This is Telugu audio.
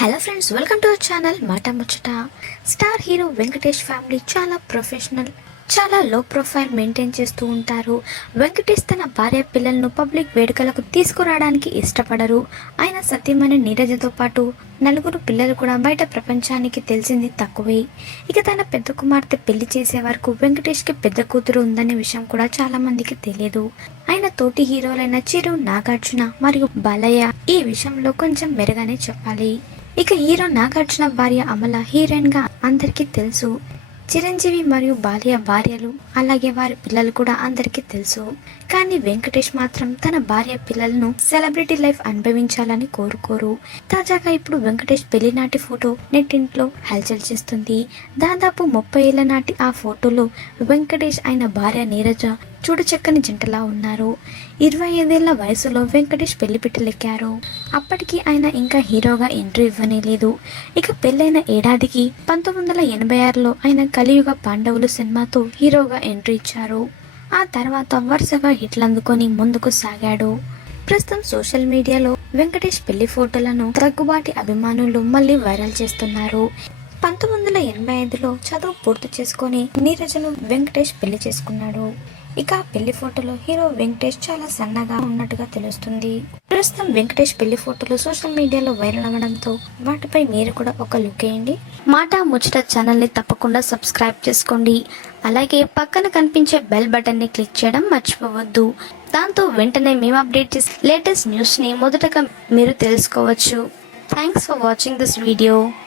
Hello friends, welcome to our channel మాట ముచ్చట. స్టార్ హీరో వెంకటేష్ ఫ్యామిలీ చాలా ప్రొఫెషనల్, చాలా లో ప్రొఫైల్ మెయింటైన్ చేస్తూ ఉంటారు. వెంకటేష్ తన భార్య పిల్లలను పబ్లిక్ వేడుకలకు తీసుకురావడానికి ఇష్టపడరు. ఆయన సతీమణి నీరజతో పాటు నలుగురు పిల్లలు కూడా బయట ప్రపంచానికి తెలిసింది తక్కువే. ఇక తన పెద్ద కుమార్తె పెళ్లి చేసే వరకు వెంకటేష్కి పెద్ద కూతురు ఉందనే విషయం కూడా చాలా మందికి తెలియదు. ఆయన తోటి హీరోలైన చిరు, నాగార్జున మరియు బాలయ్య ఈ విషయంలో కొంచెం మెరుగనే చెప్పాలి. ఇక హీరో నాగార్జున భార్య అమల హీరోయిన్ గా అందరికీ తెలుసు. చిరంజీవి మరియు బాలయ్య భార్యలు అలాగే వారి పిల్లలు కూడా అందరికీ తెలుసు. కానీ వెంకటేష్ మాత్రం తన భార్య పిల్లలను సెలబ్రిటీ లైఫ్ అనుభవించాలని కోరుకోరు. తాజాగా ఇప్పుడు వెంకటేష్ పెళ్లి నాటి ఫోటో నెట్టింట్లో హల్చల్ చేస్తుంది. దాదాపు 30 ఏళ్ల నాటి ఆ ఫోటోలో వెంకటేష్ ఆయన భార్య నీరజ చూడచక్కని జంటలా ఉన్నారు. 25 ఏళ్ల వయసులో వెంకటేష్ పెళ్లిపిట్టలెక్కారు. అప్పటికి ఆయన ఇంకా హీరోగా ఎంట్రీ ఇవ్వనేలేదు. ఇక పెళ్ళైన ఏడాదికి 1986లో ఆయన కలియుగ పాండవులు సినిమాతో హీరోగా ఎంట్రీ ఇచ్చారు. ఆ తర్వాత వరుసగా హిట్లు అందుకొని ముందుకు సాగాడు. ప్రస్తుతం సోషల్ మీడియాలో వెంకటేష్ పెళ్లి ఫోటోలను దగ్గుబాటి అభిమానులు మళ్ళీ వైరల్ చేస్తున్నారు. 1985లో చదువు పూర్తి చేసుకొని నీరజను వెంకటేష్ పెళ్లి చేసుకున్నాడు. ఇక పెళ్లి ఫోటోలో హీరో వెంకటేష్ చాలా సన్నగా ఉన్నట్టుగా తెలుస్తుంది. ప్రస్తుతం వెంకటేష్ పెళ్లి ఫోటోలు సోషల్ మీడియాలో వైరల్ అవ్వడంతో వాటిపై మీరు కూడా ఒక లుక్ వేయండి. మాట ముచ్చట ఛానల్ ని తప్పకుండా సబ్స్క్రైబ్ చేసుకోండి. అలాగే పక్కన కనిపించే బెల్ బటన్ ని క్లిక్ చేయడం మర్చిపోవద్దు. దాంతో వెంటనే మేము అప్డేట్ చేసే లేటెస్ట్ న్యూస్ ని మొదటగా మీరు తెలుసుకోవచ్చు. Thanks for watching this video.